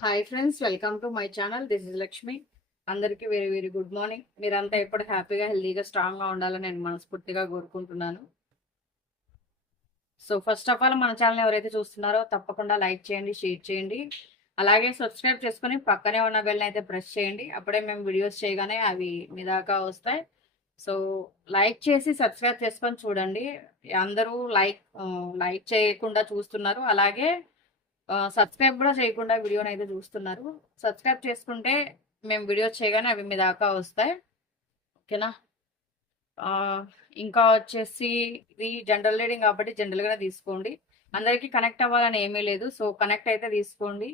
Hi friends, welcome to my channel. This is Lakshmi. అందరికీ very very good morning. మీరంతా ఎప్పుడు హ్యాపీగా హెల్తీగా స్ట్రాంగ్గా ఉండాలని నేను మనస్ఫూర్తిగా కోరుకుంటున్నాను. సో ఫస్ట్ ఆఫ్ ఆల్ మన ఛానల్ ఎవరైతే చూస్తున్నారో తప్పకుండా లైక్ చేయండి, షేర్ చేయండి, అలాగే సబ్స్క్రైబ్ చేసుకొని పక్కనే ఉన్న బెల్ని అయితే ప్రెస్ చేయండి. అప్పుడే మేము వీడియోస్ చేయగానే అవి మీ దాకా వస్తాయి. సో లైక్ చేసి సబ్స్క్రైబ్ చేసుకొని చూడండి. అందరూ లైక్ చేయకుండా చూస్తున్నారు, అలాగే సబ్స్క్రైబ్ కూడా చేయకుండా వీడియోని అయితే చూస్తున్నారు. సబ్స్క్రైబ్ చేసుకుంటే మేము వీడియో చేయగానే అవి మీ దాకా వస్తాయి. ఓకేనా? ఆ, ఇంకా వచ్చేసి ఇది జనరల్ రీడింగ్ కాబట్టి జనరల్గానే తీసుకోండి. అందరికీ కనెక్ట్ అవ్వాలని ఏమీ లేదు. సో కనెక్ట్ అయితే తీసుకోండి.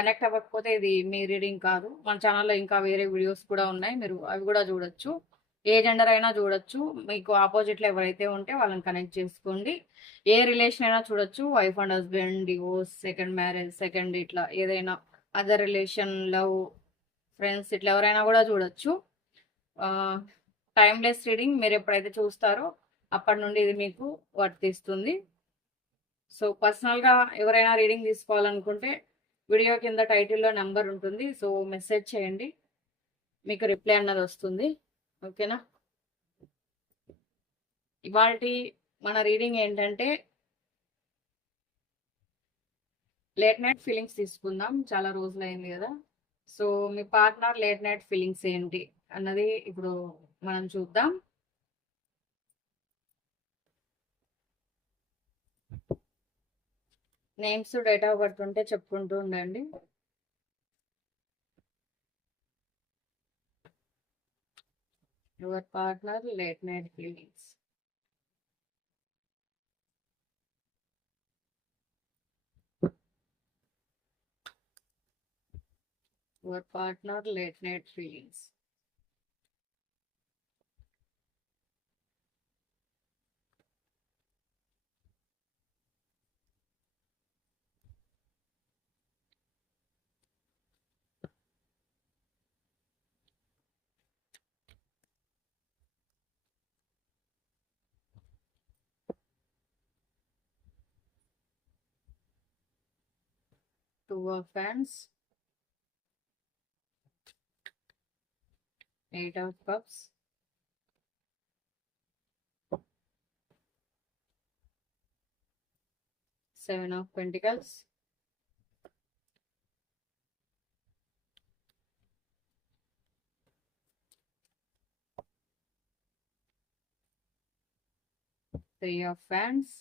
కనెక్ట్ అవ్వకపోతే ఇది మీ రీడింగ్ కాదు. మన ఛానల్లో ఇంకా వేరే వీడియోస్ కూడా ఉన్నాయి, మీరు అవి కూడా చూడొచ్చు. ఏ జెండర్ అయినా చూడొచ్చు. మీకు ఆపోజిట్లో ఎవరైతే ఉంటే వాళ్ళని కనెక్ట్ చేసుకోండి. ఏ రిలేషన్ అయినా చూడొచ్చు. Wife and husband, divorce, second marriage, second ఇట్లా ఏదైనా అదర్ రిలేషన్, లవ్, ఫ్రెండ్స్ ఇట్లా ఎవరైనా కూడా చూడొచ్చు. టైమ్లెస్ రీడింగ్ మీరు ఎప్పుడైతే చూస్తారో అప్పటి నుండి ఇది మీకు వర్తిస్తుంది. సో పర్సనల్గా ఎవరైనా రీడింగ్ తీసుకోవాలనుకుంటే వీడియో కింద టైటిల్లో నెంబర్ ఉంటుంది. సో మెసేజ్ చేయండి, మీకు రిప్లై అన్నది వస్తుంది. ఓకేనా? ఇవాళ మన రీడింగ్ ఏంటంటే లేట్ నైట్ ఫీలింగ్స్ తీసుకుందాం. చాలా రోజులు అయింది కదా. సో మీ పార్ట్నర్ లేట్ నైట్ ఫీలింగ్స్ ఏంటి అన్నది ఇప్పుడు మనం చూద్దాం. నేమ్స్, డేట్ ఆఫ్ బర్త్ ఉంటే చెప్పుకుంటూ ఉండండి. Your partner late night feelings. Your partner late night feelings. Two of Wands, Eight of Cups, Seven of Pentacles, Three of Wands,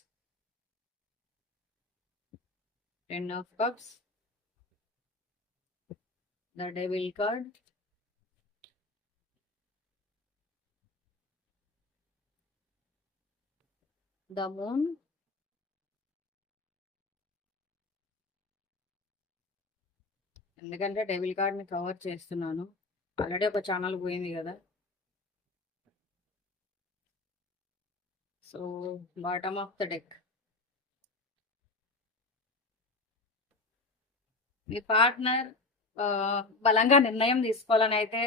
Ten of Cups, the Devil card, the Moon, ఎందుకంటే devil కార్డ్ని cover చేస్తున్నాను. Already ఒక channel పోయింది కదా. So bottom of the deck. Me partner బలంగా నిర్ణయం తీసుకోవాలని అయితే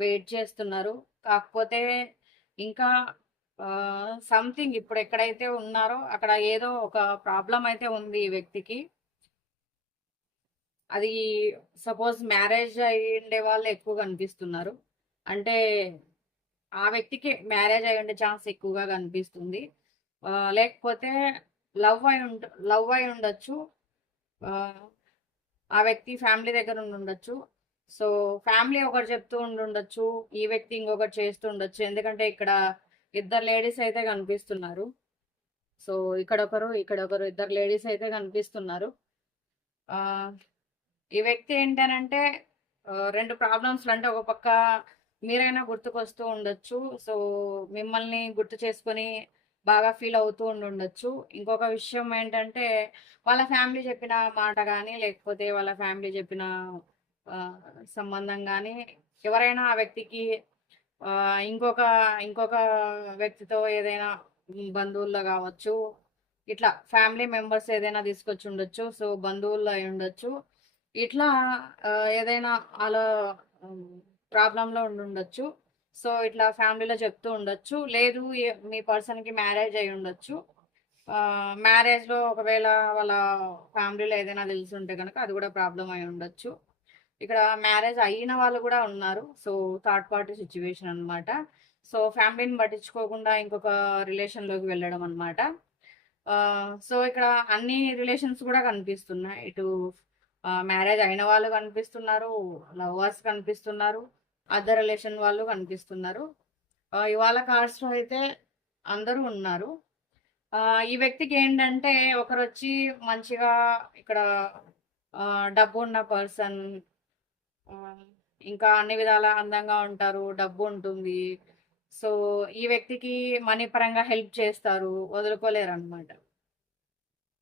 వెయిట్ చేస్తున్నారు. కాకపోతే ఇంకా సంథింగ్ ఇప్పుడు ఎక్కడైతే ఉన్నారో అక్కడ ఏదో ఒక ప్రాబ్లం అయితే ఉంది ఈ వ్యక్తికి. అది సపోజ్ మ్యారేజ్ అయ్యి ఉండే వాళ్ళు ఎక్కువ కనిపిస్తున్నారు. అంటే ఆ వ్యక్తికి మ్యారేజ్ అయి ఉండే ఛాన్స్ ఎక్కువగా కనిపిస్తుంది. లేకపోతే లవ్ అయి ఉండొచ్చు. ఆ వ్యక్తి ఫ్యామిలీ దగ్గర ఉండొచ్చు. సో ఫ్యామిలీ ఒకటి చెప్తూ ఉండొచ్చు, ఈ వ్యక్తి ఇంకొకటి చేస్తూ ఉండొచ్చు. ఎందుకంటే ఇక్కడ ఇద్దరు లేడీస్ అయితే కనిపిస్తున్నారు. సో ఇక్కడొకరు ఇక్కడొకరు ఇద్దరు లేడీస్ అయితే కనిపిస్తున్నారు. ఈ వ్యక్తి ఏంటనంటే రెండు ప్రాబ్లమ్స్ అంటే ఒక పక్క మీరైనా గుర్తుకొస్తూ ఉండొచ్చు. సో మిమ్మల్ని గుర్తు చేసుకొని బాగా ఫీల్ అవుతూ ఉండొచ్చు. ఇంకొక విషయం ఏంటంటే వాళ్ళ ఫ్యామిలీ చెప్పిన మాట కానీ లేకపోతే వాళ్ళ ఫ్యామిలీ చెప్పిన సంబంధం కానీ ఎవరైనా ఆ వ్యక్తికి ఇంకొక ఇంకొక వ్యక్తితో ఏదైనా బంధువుల్లో కావచ్చు, ఇట్లా ఫ్యామిలీ మెంబర్స్ ఏదైనా తీసుకొచ్చి ఉండొచ్చు. సో బంధువుల్లో అయి ఉండొచ్చు. ఇట్లా ఏదైనా అలా ప్రాబ్లంలో ఉండొచ్చు. సో ఇట్లా ఫ్యామిలీలో చెప్తూ ఉండొచ్చు. లేదు మీ పర్సన్కి మ్యారేజ్ అయి ఉండొచ్చు. మ్యారేజ్‌లో ఒకవేళ వాళ్ళ ఫ్యామిలీలో ఏదైనా తెలిసుంటే గనక అది కూడా ప్రాబ్లమ్ అయి ఉండొచ్చు. ఇక్కడ మ్యారేజ్ అయిన వాళ్ళు కూడా ఉన్నారు. సో, థర్డ్ పార్టీ సిట్యుయేషన్ అన్నమాట. సో, ఫ్యామిలీని పట్టించుకోకుండా ఇంకొక రిలేషన్‌లోకి వెళ్ళడం అన్నమాట. సో, ఇక్కడ అన్ని రిలేషన్స్ కూడా కనిపిస్తున్నాయి. ఇటు మ్యారేజ్ అయిన వాళ్ళు కనిపిస్తున్నారు, లవర్స్ కనిపిస్తున్నారు, అదర్ రిలేషన్ వాళ్ళు కనిపిస్తున్నారు. ఇవాళ కార్డ్స్‌లో అయితే అందరూ ఉన్నారు. ఈ వ్యక్తికి ఏంటంటే ఒకరొచ్చి మంచిగా ఇక్కడ డబ్బున్న పర్సన్, ఆహ్, ఇంకా అన్ని విధాల అందంగా ఉంటారు, డబ్బు ఉంటుంది. సో, ఈ వ్యక్తికి మనీ పరంగా హెల్ప్ చేస్తారు, వదులుకోలేరనమాట.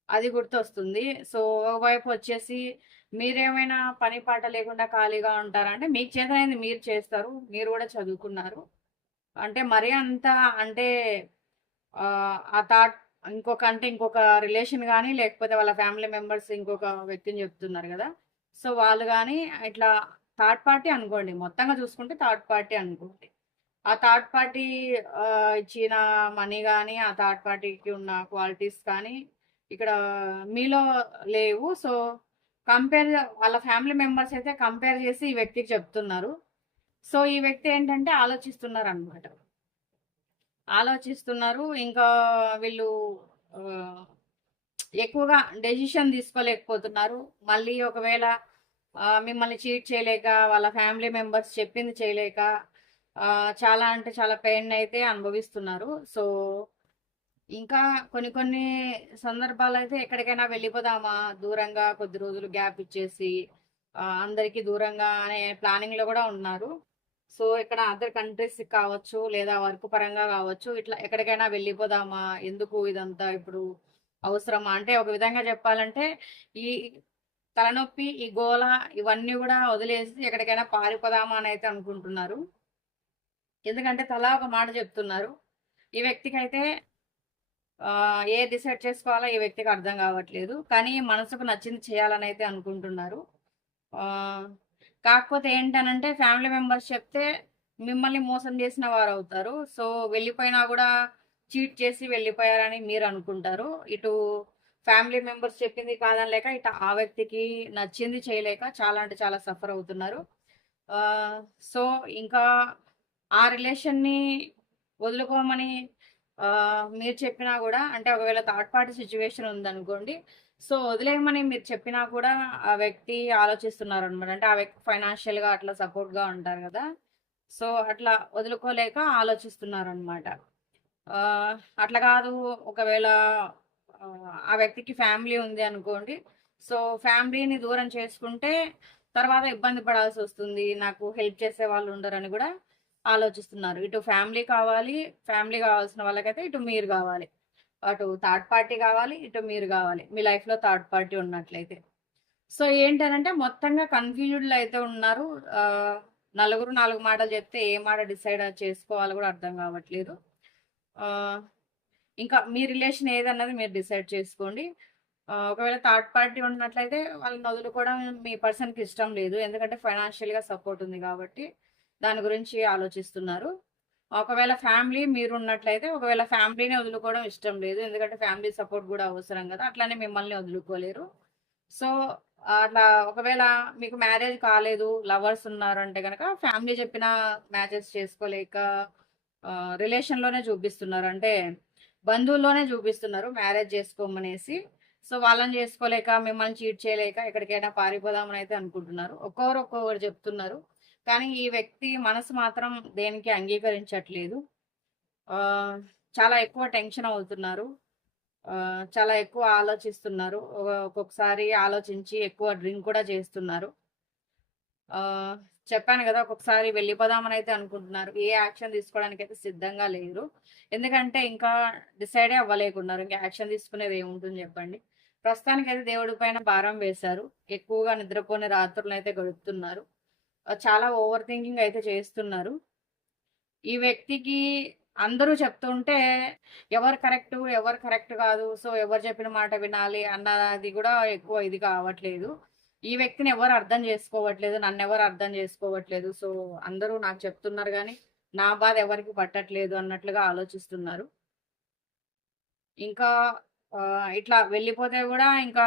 అది గుర్తొస్తుంది. సో, ఒకవైపు వచ్చేసి మీరేమైనా పని పాట లేకుండా ఖాళీగా ఉంటారా అంటే, మీకు చేతనైంది మీరు చేస్తారు. మీరు గూడా చదువుకున్నారు. అంటే మరీ అంత అంటే ఆ థాట్ ఇంకొక రిలేషన్ గాని, లేకపోతే వాళ్ళ ఫ్యామిలీ మెంబర్స్ ఇంకొక వ్యక్తిని చెప్తున్నారు గదా! సో, వాళ్ళు గాని ఇట్లా థర్డ్ పార్టీ అనుకోండి. మొత్తంగా చూసుకుంటే థర్డ్ పార్టీ అనుకోండి. ఆ థర్డ్ పార్టీ ఇచ్చిన మనీ గాని, ఆ థర్డ్ పార్టీకి ఉన్న క్వాలిటీస్ కానీ ఇక్కడ మీలో లేవు. సో, కంపేర్ వాళ్ళ ఫ్యామిలీ మెంబర్స్ అయితే కంపేర్ చేసి ఈ వ్యక్తికి చెప్తున్నారు. సో, ఈ వ్యక్తి ఏంటంటే ఆలోచిస్తున్నారనమాట. ఆలోచిస్తున్నారు. ఇంకా వీళ్ళు ఆహ్, ఎక్కువగా డెసిషన్ తీసుకోలేకపోతున్నారు. మళ్ళీ ఒకవేళ మిమ్మల్ని చీట్ చేయలేక, వాళ్ళ ఫ్యామిలీ మెంబర్స్ చెప్పింది చేయలేక చాలా అంటే చాలా పెయినయితే అనుభవిస్తున్నారు. సో, ఇంకా కొన్ని కొన్ని సందర్భాలైతే ఎక్కడికైనా వెళ్ళిపోదామా, దూరంగా కొద్ది రోజులు గ్యాప్ ఇచ్చేసి అందరికి దూరంగా అనే ప్లానింగ్‌లో గూడా ఉన్నారు. సో, ఇక్కడ అదర్ కంట్రీస్‌కి కావచ్చు, లేదా వర్క్ పరంగా కావచ్చు, ఇట్లా ఎక్కడికైనా వెళ్ళిపోదామా? ఎందుకు ఇదంతా ఇప్పుడు అవసరమా? అంటే ఒక విధంగా చెప్పాలంటే, ఈ తలనొప్పి, ఈ గోల ఇవన్నీ గూడా వదిలేసి ఎక్కడికైనా పారిపోదామా అనైతే అనుకుంటున్నారు. ఎందుకంటే తలా ఒక మాట చెప్తున్నారు. ఈ వ్యక్తికైతే ఏది డిసైడ్ చేసుకోవాలో ఈ వ్యక్తికి అర్థం కావట్లేదు. కానీ మనసుకు నచ్చింది చేయాలనైతే అనుకుంటున్నారు. ఆహ్, కాకపోతే ఏంటనంటే ఫ్యామిలీ మెంబర్స్ చెప్తే మిమ్మల్ని మోసం చేసిన వారవుతారు. సో, వెళ్ళిపోయినా గూడా చీట్ చేసి వెళ్ళిపోయారని మీరనుకుంటారు. ఇటు ఫ్యామిలీ మెంబర్స్ చెప్పింది కాదనలేక, ఇటు ఆ వ్యక్తికి నచ్చింది చేయలేక చాలా అంటే చాలా సఫర్ అవుతున్నారు. ఆహ్, సో, ఇంకా ఆ రిలేషన్‌ని వదులుకోమని మీరు చెప్పినా గూడా అంటే ఒకవేళ థర్డ్ పార్టీ సిట్యుయేషన్ ఉందనుకోండి. సో, వదిలేయమని మీరు చెప్పినా కూడా ఆ వ్యక్తి ఆలోచిస్తున్నారనమాట. అంటే ఆ వ్యక్తి ఫైనాన్షియల్‌గా అట్లా సపోర్ట్‌గా ఉంటారు గదా! సో, అట్లా వదులుకోలేక ఆలోచిస్తున్నారనమాట. అట్లా కాదు ఒకవేళ ఆ వ్యక్తికి ఫ్యామిలీ ఉంది అనుకోండి. సో, ఫ్యామిలీని దూరం చేసుకుంటే తర్వాత ఇబ్బంది పడాల్సొస్తుంది. నాకు హెల్ప్ చేసేవాళ్ళు ఉండరని గూడా ఆలోచిస్తున్నారు. ఇటు ఫ్యామిలీ కావాలి, ఫ్యామిలీ కావాల్సిన వాళ్ళకైతే ఇటు మీరు గావాలి. అటు థర్డ్ పార్టీ గావాలి, ఇటు మీరు గావాలి. మీ లైఫ్‌లో థర్డ్ పార్టీ ఉన్నట్లయితే. సో, ఏంటనంటే మొత్తంగా కన్‌ఫ్యూజ్డ్‌లో అయితే ఉన్నారు. నలుగురు 4 మాటలు చెప్తే ఏ మాట డిసైడ్ చేసుకోవాలో గూడా అర్థం గావట్లేదు. ఆహ్, ఇంకా మీ రిలేషన్ ఏదన్నది మీరు డిసైడ్ చేసుకోండి. ఒకవేళ థర్డ్ పార్టీ ఉన్నట్లయితే వాళ్ళని వదులుకోవడం మీ పర్సన్‌కి ఇష్టం లేదు. ఎందుకంటే ఫైనాన్షియల్‌గా సపోర్ట్ ఉంది గాబట్టి, దాని గురించి ఆలోచిస్తున్నారు. ఒకవేళ ఫ్యామిలీ మీరున్నట్లయితే, ఒకవేళ ఫ్యామిలీని వదులుకోవడం ఇష్టం లేదు. ఎందుకంటే ఫ్యామిలీ సపోర్ట్ గూడా అవసరం గదా! అట్లనే మిమ్మల్ని వదులుకోలేరు. సో, అట్లా ఒకవేళ మీకు మ్యారేజ్ కాలేదు, లవర్స్ ఉన్నారంటే గనక ఫ్యామిలీ చెప్పిన మ్యాచెస్ చేసుకోలేక రిలేషన్‌లోనే చూపిస్తున్నారు. అంటే బంధువుల్లోనే చూపిస్తున్నారు మ్యారేజ్ చేసుకోమనేసి. సో, వాళ్ళని చేసుకోలేక, మిమ్మల్ని చీట్ చేయలేక ఎక్కడికైనా పారిపోదామనైతే అనుకుంటున్నారు. ఒక్కొక్కరు ఒక్కొక్కటి చెప్తున్నారు. కానీ ఈ వ్యక్తి మనసు మాత్రం దేనికి అంగీకరించట్లేదు. ఆహ్, చాలా ఎక్కువ టెన్షన్ అవుతున్నారు. చాలా ఎక్కువ ఆలోచిస్తున్నారు. ఒక్కొక్కసారి ఆలోచించి ఎక్కువ డ్రింక్ కూడా చేస్తున్నారు. ఆహ్, చెప్పాను గదా! ఒక్కొక్కసారి వెళ్ళిపోదామనైతే అనుకుంటున్నారు. ఏ యాక్షన్ తీసుకోవడానికైతే సిద్ధంగా లేరు. ఎందుకంటే ఇంకా డిసైడే అవ్వలేకున్నారు. ఇంక యాక్షన్ తీసుకునేది ఏముంటుంది జెప్పండి. ప్రస్తుతానికైతే దేవుడి పైన భారం వేశారు. ఎక్కువగా నిద్రపోని రాత్రులనైతే గడుపుతున్నారు. చాలా ఓవర్ థింకింగ్ అయితే చేస్తున్నారు. ఈ వ్యక్తికి అందరూ చెప్తుంటే ఎవరు కరెక్ట్ కాదు. సో, ఎవరు చెప్పిన మాట వినాలి అన్నది గూడా ఎక్కువ ఇది కావట్లేదు. ఈ వ్యక్తిని ఎవరు అర్థం చేసుకోవట్లేదు. నన్నెవరు అర్థం చేసుకోవట్లేదు. సో, అందరూ నాకు చెప్తున్నారు గానీ, నా బాధ ఎవరికీ పట్టట్లేదు అన్నట్లుగా ఆలోచిస్తున్నారు. ఇంకా ఇట్లా వెళ్ళిపోతే కూడా ఇంకా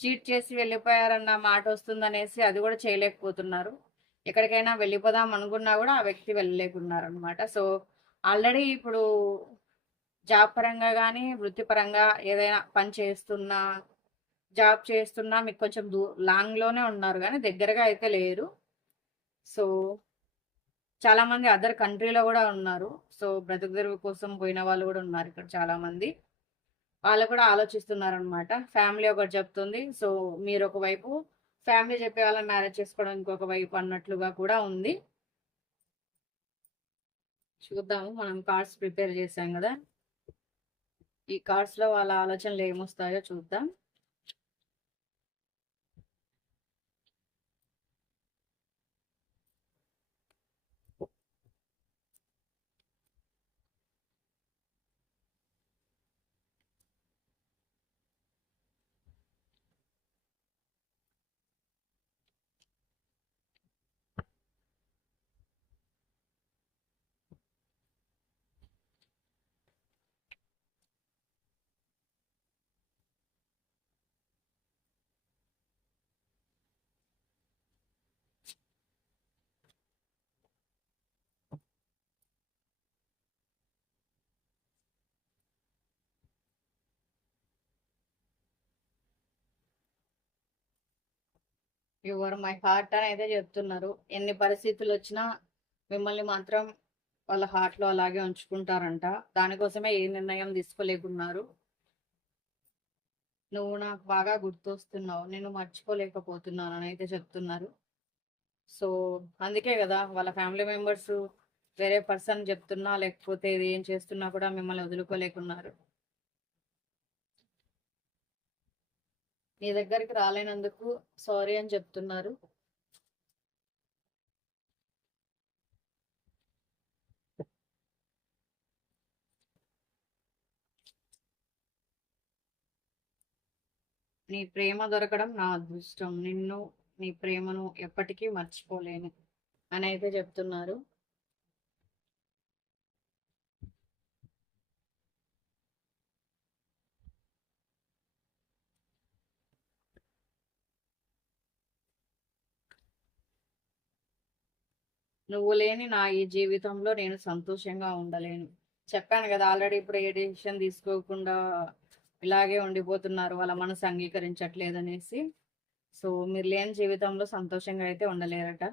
చీట్ చేసి వెళ్ళిపోయారన్న మాట వస్తుందనేసి అది కూడా చేయలేకపోతున్నారు. ఎక్కడికైనా వెళ్ళిపోదాం అనుకున్నా కూడా ఆ వ్యక్తి వెళ్ళలేకున్నారు అనమాట. సో ఆల్రెడీ ఇప్పుడు జాబ్ పరంగా కానీ వృత్తిపరంగా ఏదైనా పని చేస్తున్నా, జాబ్ చేస్తున్నా మీకు కొంచెం లాంగ్లోనే ఉన్నారు కానీ దగ్గరగా అయితే లేరు. సో చాలా మంది అదర్ కంట్రీలో కూడా ఉన్నారు. సో బ్రతుకు తెరువు కోసం పోయిన వాళ్ళు కూడా ఉన్నారు ఇక్కడ చాలా మంది. వాళ్ళు కూడా ఆలోచిస్తున్నారనమాట. ఫ్యామిలీ ఒకటి చెప్తుంది. సో మీరు ఒకవైపు, ఫ్యామిలీ చెప్పే వాళ్ళని మ్యారేజ్ చేసుకోవడం ఇంకొక వైపు అన్నట్లుగా కూడా ఉంది. చూద్దాము. మనం కార్డ్స్ ప్రిపేర్ చేసాం కదా, ఈ కార్డ్స్ లో వాళ్ళ ఆలోచనలు ఏమొస్తాయో చూద్దాం. యువర్ మై హార్ట్ అని అయితే చెప్తున్నారు. ఎన్ని పరిస్థితులు వచ్చినా మిమ్మల్ని మాత్రం వాళ్ళ హార్ట్ లో అలాగే ఉంచుకుంటారంట. దానికోసమే ఏ నిర్ణయం తీసుకోలేకున్నారు. నువ్వు నాకు బాగా గుర్తొస్తున్నావు, నేను మర్చిపోలేకపోతున్నాను అని అయితే చెప్తున్నారు. సో అందుకే కదా వాళ్ళ ఫ్యామిలీ మెంబర్స్ వేరే పర్సన్ చెప్తున్నా లేకపోతే ఇది ఏం చేస్తున్నా కూడా మిమ్మల్ని వదులుకోలేకున్నారు. మీ దగ్గరికి రాలేనందుకు సారీ అని చెప్తున్నారు. నీ ప్రేమ దొరకడం నా అదృష్టం, నిన్ను, నీ ప్రేమను ఎప్పటికీ మర్చిపోలేను అని అయితే చెప్తున్నారు. నువ్వు లేని నా ఈ జీవితంలో నేను సంతోషంగా ఉండలేను. చెప్పాను కదా ఆల్రెడీ, ఇప్పుడు ఏ డెసిషన్ తీసుకోకుండా ఇలాగే ఉండిపోతున్నారు, వాళ్ళ మనసు అంగీకరించట్లేదు అనేసి. సో మీరు లేని జీవితంలో సంతోషంగా అయితే ఉండలేరట.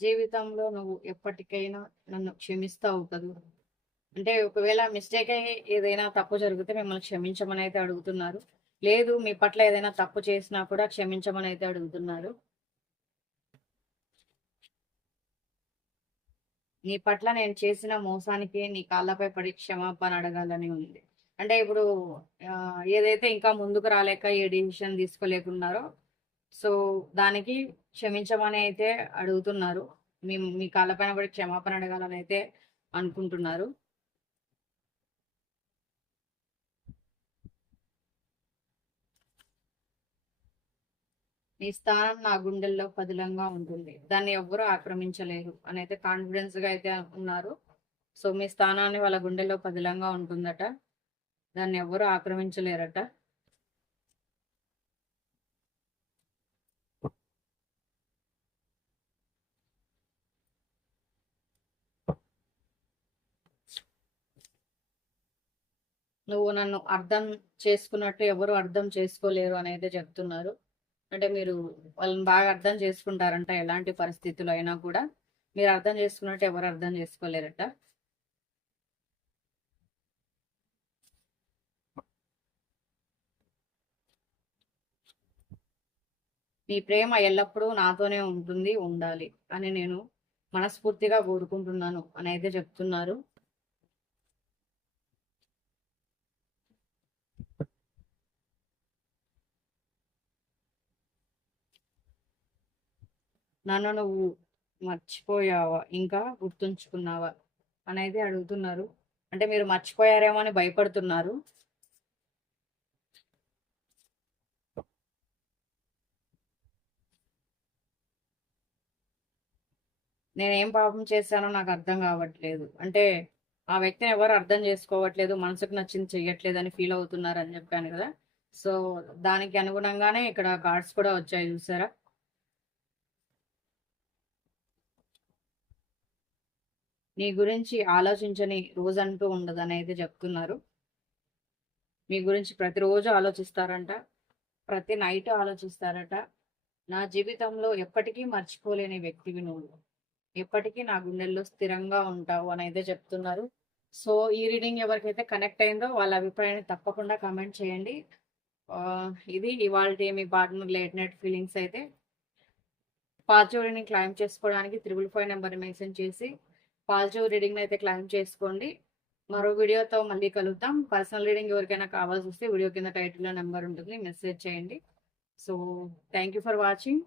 జీవితంలో నువ్వు ఎప్పటికైనా నన్ను క్షమిస్తావు కదూ. అంటే ఒకవేళ మిస్టేక్ అయ్యి ఏదైనా తప్పు జరిగితే మిమ్మల్ని క్షమించమని అయితే అడుగుతున్నారు. లేదు మీ పట్ల ఏదైనా తప్పు చేసినా కూడా క్షమించమని అయితే అడుగుతున్నారు. నీ పట్ల నేను చేసిన మోసానికి నీ కాళ్ళపై పడి క్షమాపణ అడగాలని ఉంది. అంటే ఇప్పుడు ఏదైతే ఇంకా ముందుకు రాలేక ఏ డిసిషన్ తీసుకోలేకున్నారో, సో దానికి క్షమించమని అయితే అడుగుతున్నారు. మీ కాళ్ళపైన పడి క్షమాపణ అడగాలని అయితే అనుకుంటున్నారు. నీ స్థానం నా గుండెల్లో పదిలంగా ఉంటుంది, దాన్ని ఎవ్వరూ ఆక్రమించలేరు అని అయితే కాన్ఫిడెన్స్ గా అయితే ఉన్నారు. సో మీ స్థానాన్ని వాళ్ళ గుండెల్లో పదిలంగా ఉంటుందట, దాన్ని ఎవ్వరూ ఆక్రమించలేరట. నువ్వు నన్ను అర్థం చేసుకున్నట్టు ఎవరు అర్థం చేసుకోలేరు అని అయితే చెప్తున్నారు. అంటే మీరు వాళ్ళని బాగా అర్థం చేసుకుంటారంట, ఎలాంటి పరిస్థితులు అయినా కూడా మీరు అర్థం చేసుకున్నట్టు ఎవరు అర్థం చేసుకోలేరట. నీ ప్రేమ ఎల్లప్పుడూ నాతోనే ఉంటుంది, ఉండాలి అని నేను మనస్ఫూర్తిగా కోరుకుంటున్నాను అని అయితే చెప్తున్నారు. నన్ను నువ్వు మర్చిపోయావా, ఇంకా గుర్తుంచుకున్నావా అని అయితే అడుగుతున్నారు. అంటే మీరు మర్చిపోయారేమో అని భయపడుతున్నారు. నేనేం పాపం చేశానో నాకు అర్థం కావట్లేదు. అంటే ఆ వ్యక్తిని ఎవరు అర్థం చేసుకోవట్లేదు, మనసుకు నచ్చింది చెయ్యట్లేదు అని ఫీల్ అవుతున్నారు అని చెప్పాను కదా. సో దానికి అనుగుణంగానే ఇక్కడ కార్డ్స్ కూడా వచ్చాయి చూసారా. నీ గురించి ఆలోచించని రోజంటూ ఉండదని అయితే చెప్తున్నారు. మీ గురించి ప్రతిరోజు ఆలోచిస్తారంట, ప్రతి నైట్ ఆలోచిస్తారట. నా జీవితంలో ఎప్పటికీ మర్చిపోలేని వ్యక్తివి నువ్వు, ఎప్పటికీ నా గుండెల్లో స్థిరంగా ఉంటావు అని అయితే చెప్తున్నారు. సో ఈ రీడింగ్ ఎవరికైతే కనెక్ట్ అయిందో వాళ్ళ అభిప్రాయాన్ని తప్పకుండా కమెంట్ చేయండి. ఆ, ఇది ఇవాళ మీ పార్ట్నర్ లేట్ నైట్ ఫీలింగ్స్ అయితే. పాజిటివ్ రీడింగ్ క్లైమ్ చేసుకోవడానికి 555 నెంబర్ని మెన్షన్ చేసి పాజిటివ్ రీడింగ్ అయితే క్లైమ్ చేసుకోండి. మరో వీడియోతో మళ్ళీ కలుద్దాం. పర్సనల్ రీడింగ్ ఎవరికైనా కావాల్సి వస్తే వీడియో కింద టైటిల్లో నెంబర్ ఉంటుంది, మెసేజ్ చేయండి. So thank you for watching.